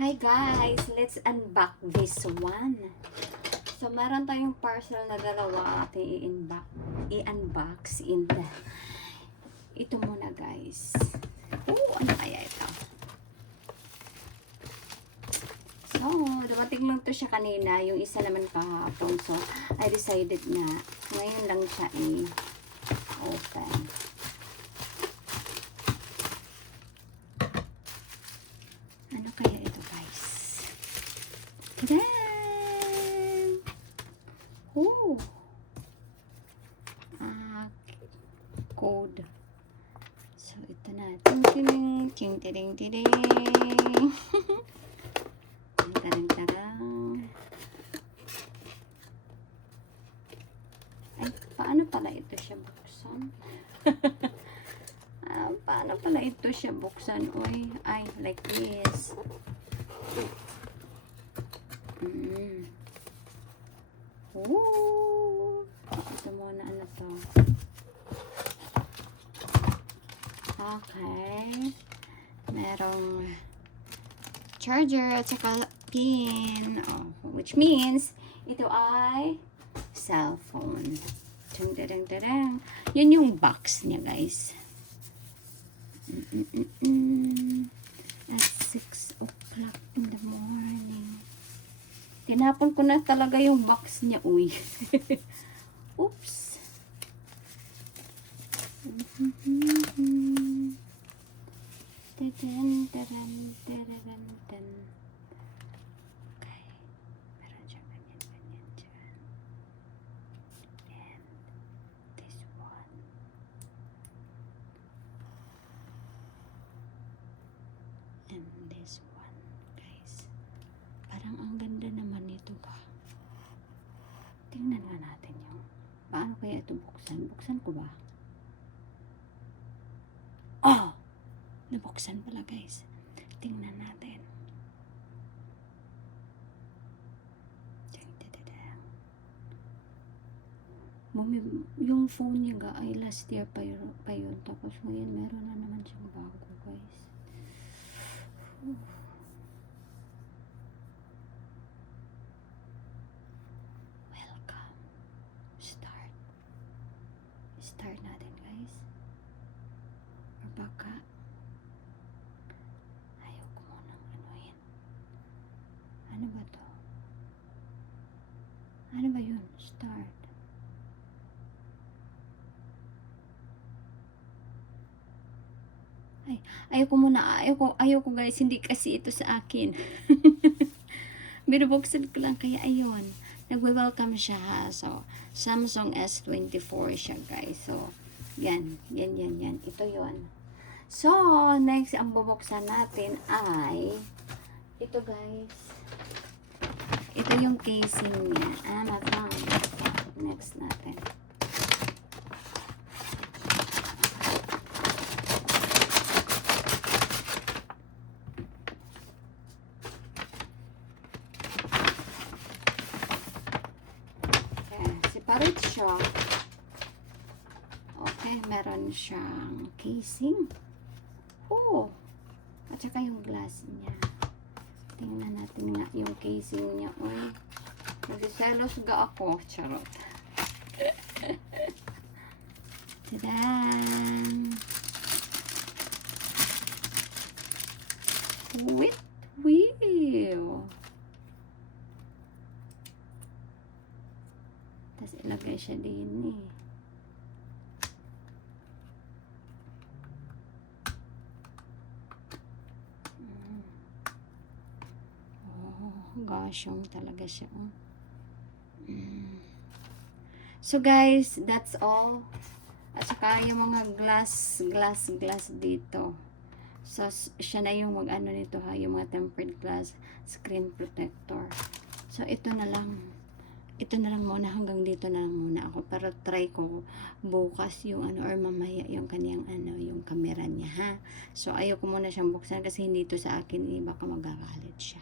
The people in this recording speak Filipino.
Hi guys! Let's unbox this one. So, meron tayong parcel na dalawa ating i-unbox in the... Ito muna guys. Oh, ano kaya ito? So, dumating lang to siya kanina. Yung isa naman kahapon. So, I decided na ngayon lang siya i-open. Ano kaya ito guys? Tadaan! Oh! Code. So, ito na. Ting ting ting ting ting tarang tarang. Ay, paano pala ito siya buksan? Paano pala ito siya buksan? Uy, ay, like this. Oh! Ito muna, ano to? Okay. Merong charger at saka pin. Oh, which means, ito ay cellphone. Dang. Yun yung box niya, guys. At 6 o'clock in the morning. Tinapon ko na talaga yung box niya, uy. Oops. Taran. Okay. Meron siya ganyan dyan. And this one. And this one, guys. Parang ang ganda naman nito ba? Tingnan nga natin yung paano kaya ito buksan. Buksan ko ba? Oh! Nabuksan pala guys. Tingnan natin. Yung phone niya ay last year pa yun. Tapos ngayon meron na naman siyang bago guys. Welcome. Start natin guys. Or baka ayaw ko munang anuhin. Ano ba to? Ano ba yun? Start. Ayaw ko guys, hindi kasi ito sa akin. Binubuksan ko lang, kaya ayun. Nagwe-welcome siya. So, Samsung S24 siya guys. So, yan. Ito yun. So, next, ang bubuksan natin ay ito guys. Ito yung casing niya. Amazon. Next natin. Separate siya. Okay, meron siyang casing. Oh! At saka yung glass niya. Tingnan natin nga yung casing niya. Uy, nagsiselos ga ako. Charot. Tadaan! With wheel! Tapos ilagay siya din eh. Gasyong talaga siya. So guys, that's all. At saka yung mga glass dito. So siya na yung mag-ano nito ha, yung mga tempered glass screen protector. So ito na lang muna, hanggang dito na lang muna ako, pero try ko bukas yung ano or mamaya yung kaniyang ano, yung camera niya ha. So ayoko muna siyang buksan kasi hindi to sa akin, baka magagalit siya.